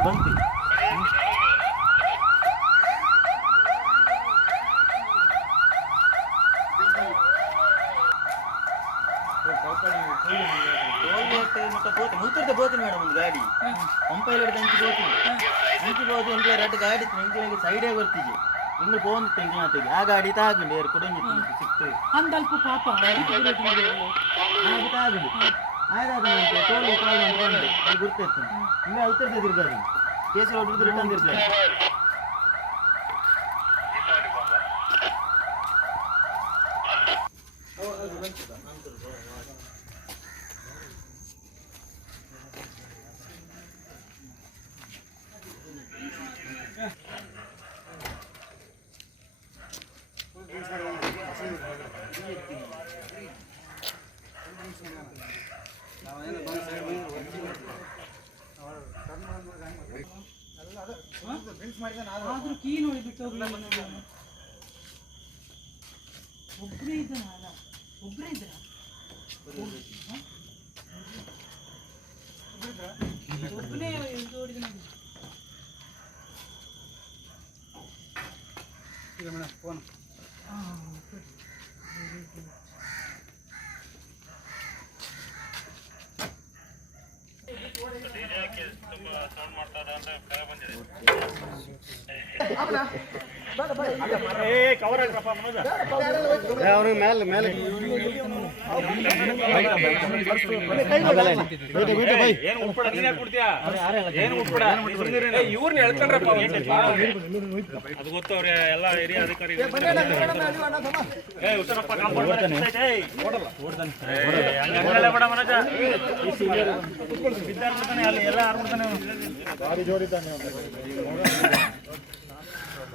ಗಾಡಿ ಬಂತು. ಮುತ್ತೂರ್ದ పోతుంది మేడం ಒಂದು ಗಾಡಿ ಪಂಪೈಲೋಡಿ ಅಂಚಿ పోతుంది ಇಂಗ್ಲ ರೆಡ್ ಗಾಡಿ ಇಂಗ್ಲಿಗೆ ಸೈಡೇ ಬರ್ತಿಗೆ ಇಂಗ್ಲು పోతుంది ಇಂಗ್ಲಾತಿಗೆ ಆ ಗಾಡಿ ತಾಗಲಿ ಏರ್ ಕುಡಂಗಿತ್ತು ಸಿಕ್ತು ಅಂದಲ್ಪ ಪಾಪ ಗಾಡಿ ತಾಗಲಿ ಆಯ್ದಾದ ಟೋಲ್ ಕಾಲ್ ಅಂದ್ಕೊಂಡು ಅದು ಗುರ್ತಿತ್ತು ಹಿಂಗೆ ಉತ್ತರದ ತಿರ್ಗಾಡಿ ಕೇಸಲ್ಲಿ ಹೊಡೆದು ರಿಟರ್ನ್ ತಿರ್ಗಾಡಿ ಆದ್ರೂ ಕೀ ನೋಡಿ ಬಿಟ್ಟು ಒಬ್ಬರೇ ಇದ್ದಾನ ಒಬ್ಬರೇ ಇದ್ರ ಒಬ್ಬನೇ ಓಡಿದ ಫೋನ್ ಮೇಲೆ ಮೇಲೆ ಇವ್ರನ್ನ ಹೇಳ್ಕೊಂಡ್ರಪ್ಪ ಅದು ಗೊತ್ತವ್ರೆ ಎಲ್ಲ ಹಿರಿಯ ಅಧಿಕಾರಿಗಳು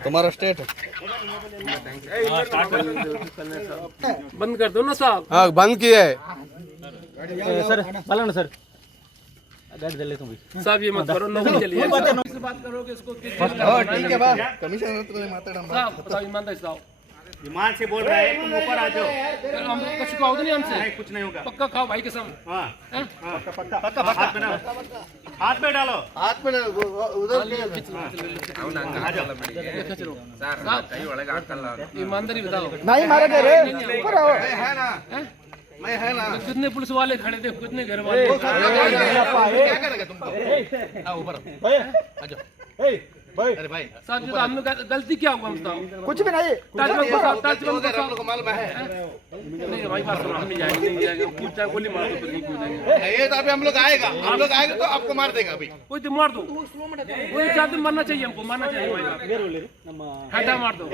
तुम्हारा स्टेट बंद कर दो ना साहब। हाँ बंद किया है सर चलो सर गाड़ी दे ले तुम भी साहब ये मत करो नौकरी चलिए बात करोगे इसको ठीक है बात कमिश्नर तो माताड़ा साहब बताओ ईमानदारी साहब ईमान से बोल रहा है तुम ऊपर आ जाओ हम कुछ खाओगे नहीं हमसे नहीं कुछ नहीं होगा पक्का खाओ भाई के सामने हाँ पक्का पक्का पक्का हाथ में डालो हाथ में उधर ईमानदारी बताओ नहीं मारेगा रे ऊपर आओ है ना मैं है ना कितने पुलिस वाले खड़े थे कितने घर वाले क्या करेगा तुमको ऊपर आ जाओ अरे भाई साहब जी तो हमने गलती क्या हुआ बताओ कुछ भी नहीं हम लोग मालूम है नहीं भाई बात सुनो हम नहीं जाएंगे नहीं जाएंगे पूछता गोली मार दो तो नहीं कूदेंगे ये तो अभी हम लोग आएगा तो आपको मार देगा अभी कोई तो मार दो कोई चाहते मरना चाहिए हमको मारना चाहिए भाई हटा मार दो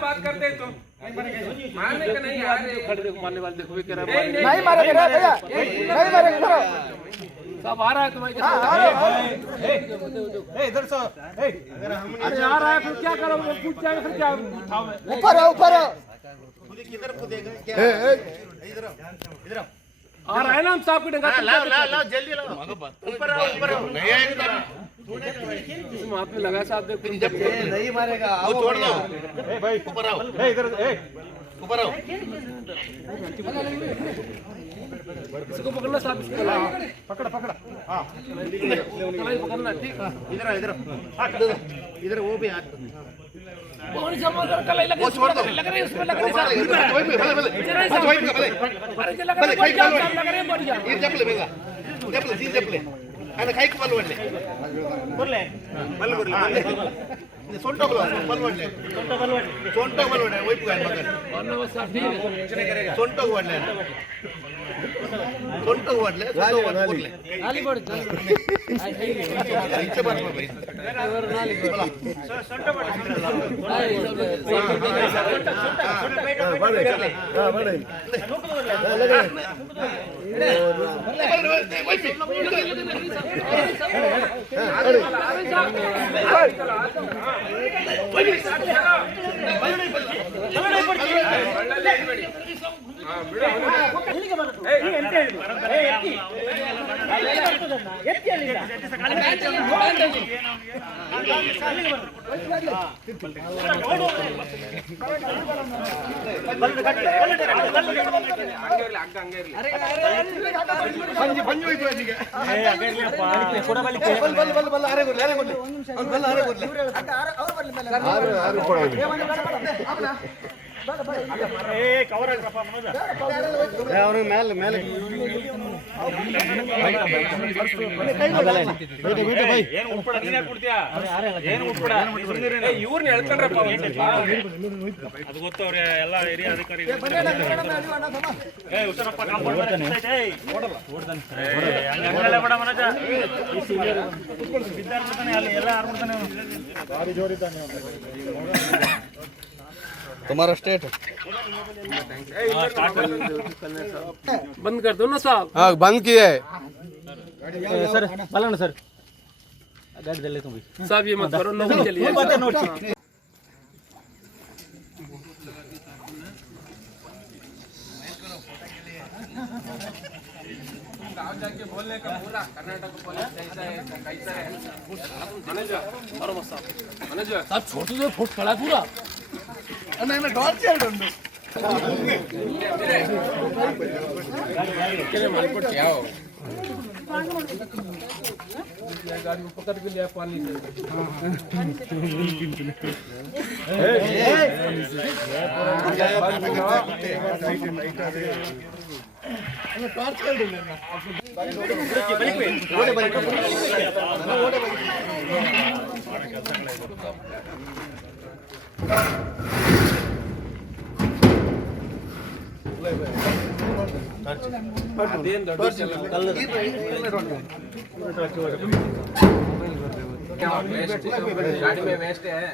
बात करते तुम मारने का नहीं यार खड़े देखो मारने वाले देखो कह रहा है नहीं मारेगा भैया नहीं मारेगा सब आ रहा है तुम्हारे इधर से अरे आ रहा है फिर क्या करोगे पूछ जाएगा फिर क्या उठाओ ऊपर किधर कूदेगा क्या इधर इधर आ रहा है ना हम साहब को डंगा लाओ जल्दी लाओ ऊपर आओ नहीं आएगा इसमें हाथ में लगा साहब देखो नहीं मारेगा वो छोड़ दो भाई ऊपर आओ इधर ऊपर आओ इसको पकड़ना साहब इसको पकड़ा पकड़ा हाँ पकड़ना ठीक इधर इधर इधर वो भी हाथ कौन सा मगर कल लगे वो छोड़ दो लग रहे उसमें लग रहे भले लग रहे बढ़िया ये जपले बेगा जपले जी जपले अरे खाई को बलवडले बोले बल बोले सोंटो बलवडले सोंटो बलवडले वही पुगान मगर धन्यवाद साहब ठीक है सोंटो बलवडले सोंटो बलवडले सोंटो बलवडले नाली बढ़ इच्छा बात में भाई नाली सोंटो बड़े बड़े ಇವ್ರನ್ನ ಹೇಳ್ಕೊಂಡ್ರಪ್ಪ ಅದು ಗೊತ್ತವ್ರೆ ಎಲ್ಲ ಹಿರಿಯ ಅಧಿಕಾರಿಗಳು तुम्हारा स्टेट बंद कर दो ना साहब हाँ बंद किया है सर बलन सर गाड़ी दे ले तुम भी साहब ये मत करो नौकरी चलिए गाँव जाके बोलने का पूरा कर्नाटक पुलिस कैसा है मैनेजर साहब छोटे से फुट खड़ा पूरा क्या हो गाड़ी को पकड़ के लिया पानी गाड़ी में वेस्ट है